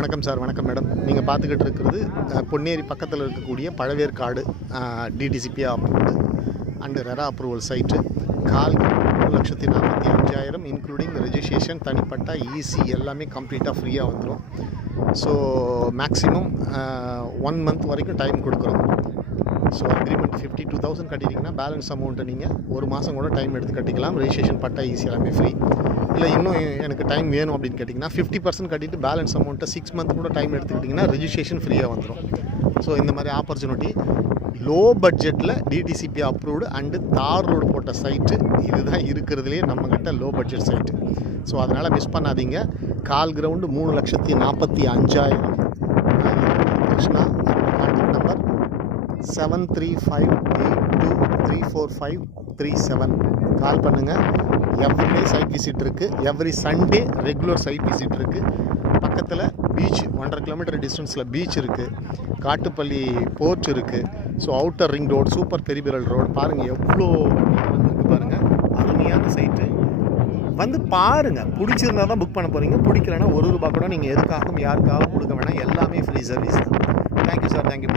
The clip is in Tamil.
வணக்கம் சார். வணக்கம் மேடம். நீங்கள் பார்த்துக்கிட்டு இருக்கிறது பொன்னேரி பக்கத்தில் இருக்கக்கூடிய Pazhaverkadu DTCP approved and RERA approval site. கால் 3,45,000 இன்க்ளூடிங் ரெஜிஸ்ட்ரேஷன், தனிப்பட்ட ஈசி எல்லாமே கம்ப்ளீட்டாக ஃப்ரீயாக வந்துடும். ஸோ மேக்ஸிமம் 1 மந்த் வரைக்கும் டைம் கொடுக்குறோம். ஸோ அக்ரிமெண்ட் 52,000 கட்டிட்டிங்கன்னா பேலன்ஸ் அமௌண்ட்டை நீங்கள் ஒரு மாதம் கூட டைம் எடுத்து கட்டிக்கலாம். ரெஜிஸ்ட்ரேஷன் பட்டா ஈஸி எல்லாமே ஃப்ரீ. இல்லை இன்னும் எனக்கு டைம் வேணும் அப்படின்னு கேட்டிங்கன்னா 50% கட்டிட்டு பேலன்ஸ் அமௌண்ட்டை 6 மந்த் கூட டைம் எடுத்துக்கிட்டிங்கன்னா ரெஜிஸ்ட்ரேஷன் ஃப்ரீயாக வந்துடும். ஸோ இந்த மாதிரி ஆப்பர்ச்சுனிட்டி லோ பட்ஜெட்டில் DTCP approved and tar road போட்ட சைட்டு இதுதான் இருக்கிறதுலே நம்மக்கிட்ட லோ பட்ஜெட் சைட்டு. ஸோ அதனால் மிஸ் பண்ணாதீங்க. கால் ground 3,45,000. Krishna. Contact number 7358234537. Call பண்ணுங்கள். எவ்ரிடே சைட் விசிட் இருக்குது. Every Sunday regular site visit இருக்குது. பக்கத்தில் பீச் 1.5 கிலோமீட்டர் டிஸ்டன்ஸில் பீச் இருக்குது. காட்டுப்பள்ளி போர்ட் இருக்குது. So outer ring road, super peripheral road பாருங்கள் எவ்வளோ வந்துருக்கு பாருங்கள். அருமையான சைட்டு வந்து பாருங்கள். பிடிச்சிருந்தா தான் புக் பண்ண போகிறீங்க. பிடிக்கலன்னா ₹1 கூட நீங்கள் எதுக்காகவும் யாருக்காகவும் கொடுக்க வேணாம். எல்லாமே ஃப்ரீ சர்வீஸ் தான். Thank you sir. தேங்க்யூ.